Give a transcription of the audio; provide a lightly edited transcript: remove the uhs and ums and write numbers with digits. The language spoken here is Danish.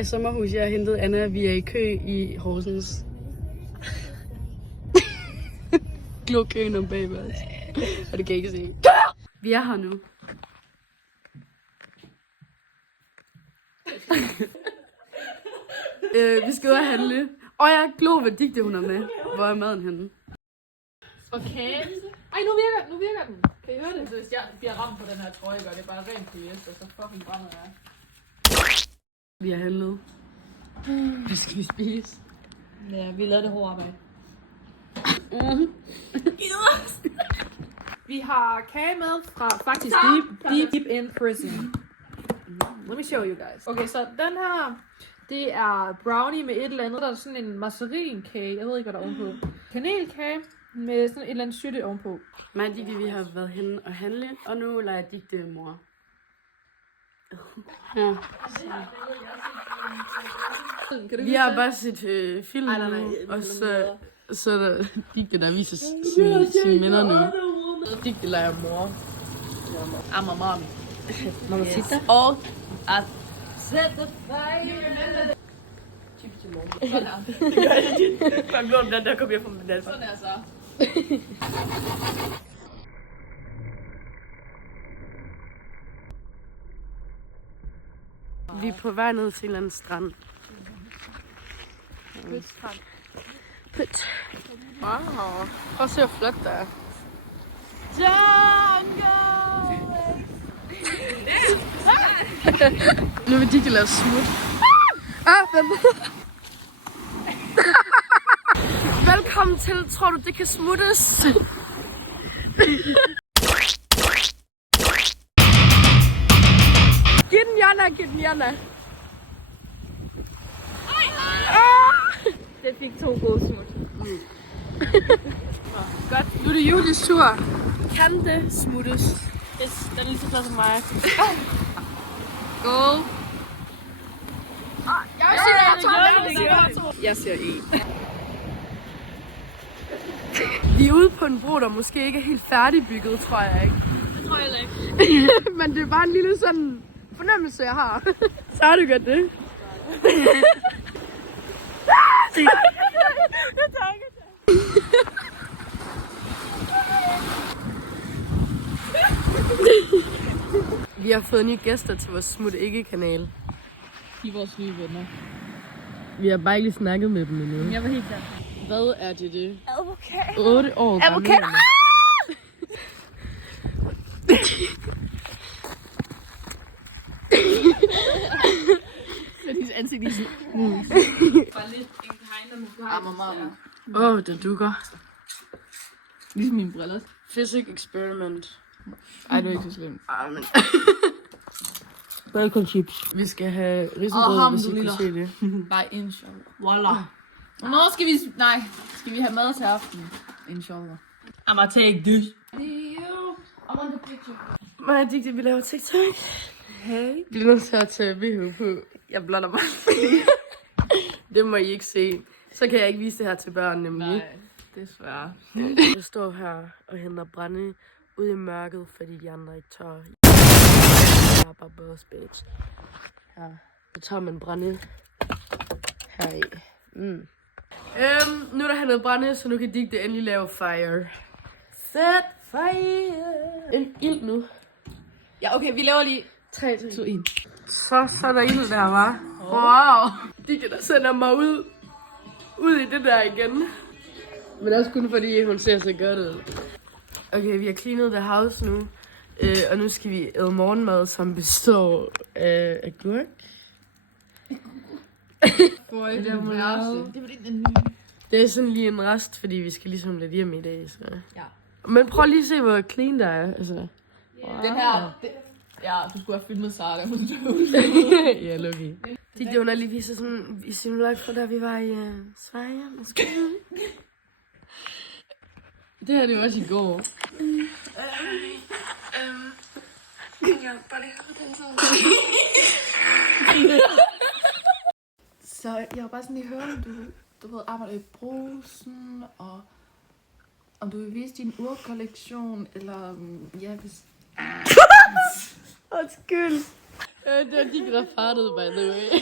i sommerhus. Jeg har hentet Anna. Vi er i kø i Horsens. Glå køen om bagved os. Og det kan I ikke se. Vi er her nu. Vi skal ud og handle. Og jeg glor, hvad digte hun er med. Hvor er maden henne? Okay. Ej, nu virker den. Kan I høre det? Så hvis jeg bliver ramt på den her trøje, gør det bare rent PS, og så fucking brænder jeg. Vi har handlet. Det skal vi spise. Ja, vi lavede det hårde arbejde. Vi har kage med fra faktisk deep in prison. Let me show you guys. Okay, så den her, det er brownie med et eller andet. Der er sådan en masserinkage, jeg ved ikke, hvad der er ovenpå. Kanelkage med sådan et eller andet sytte ovenpå. Mig og Digte, vi har været henne og handle, og nu lader jeg Digte mor. Ja. Vi har bare set film nu, og så er der Digte, der viser sine minder nu. Digte leger mor. I'm a mommy. Mamacita. Og at sætte fire. Chips til morgen. Sådan her. Jeg glor om den, der kommer hjem fra min dag. Sådan her så. Vi er på vej ned til en eller anden strand. Pyt. Wow. Prøv at se, hvor flot der er. Nu vil Digte lave smut. Velkommen til. Tror du, det kan smuttes? Giv den, Jana. Giv den, Jana. Det fik 2 gode smut. Godt. Nu er det Julies tur. Kan det smuttes? Yes, den er lige så glad som mig. Go. Jeg siger en. Vi er ude på en bro, der måske ikke er helt færdigbygget, tror jeg ikke. Det tror jeg ikke. Men det er bare en lille sådan fornemmelse, jeg har. Så har du godt det. Vi har fået nye gæster til vores Smut Ikke-kanal. De er vores nye venner. Vi har bare ikke lige snakket med dem endnu. Jeg var helt klar. Hvad er det? Advokat. 8 år gammel. Advokat. Hendes ansigt lige sådan. Bare lidt en tegner, du har. Den dukker. Ligesom mine briller. Physics experiment. Ej, det er ikke så slemt. Men... Bacon chips. Vi skal have risengrød, hvis I kan se det. Nej, inshallah. Wallah. Hvornår skal vi... Nej, skal vi have mad til aften? Inshallah. I'ma take this. I want the picture. Mig og Digte, vi laver TikTok. Hey. Vi bliver nødt til at tage BH på. Jeg blander mig, fordi det må I ikke se. Så kan jeg ikke vise det her til børn, nemlig. Nej, desværre. Jeg står her og henter brænde ude i mørket, fordi de andre ikke tør. Jeg er bare boss, bitch. Her. Så tager man brænde heri. Nu er der noget brænde, så nu kan Digte endelig lave fire. Set fire. En ild nu. Ja, okay, vi laver lige 3, 2, 1. Så er der ild der, hva'? Wow. Digte, der sender mig ud i det der igen. Men også kun fordi hun ser så godt ud. Okay, vi har cleanet the house nu. Og nu skal vi æde morgenmad, som består af agurk. Det er sådan lige en rest, fordi vi skal ligesom lidt hjem i dag. Så. Ja. Men prøv lige at se, hvor clean der er. Altså. Wow. Den her... Ja, du skulle have filmet Sara, hun døde. Ja, Lucky. Digte, hun har lige vist sådan i sin vlog fra da vi var i Sverige. Det her, det var også i går. Jeg bare lige høre den sådan. Så jeg var bare sådan lige høre, om du ved, arbejder i Brugsen, og om du vil vise din urkollektion, eller ja, hvis... Undskyld. Det var Digte, der fartede, by the way.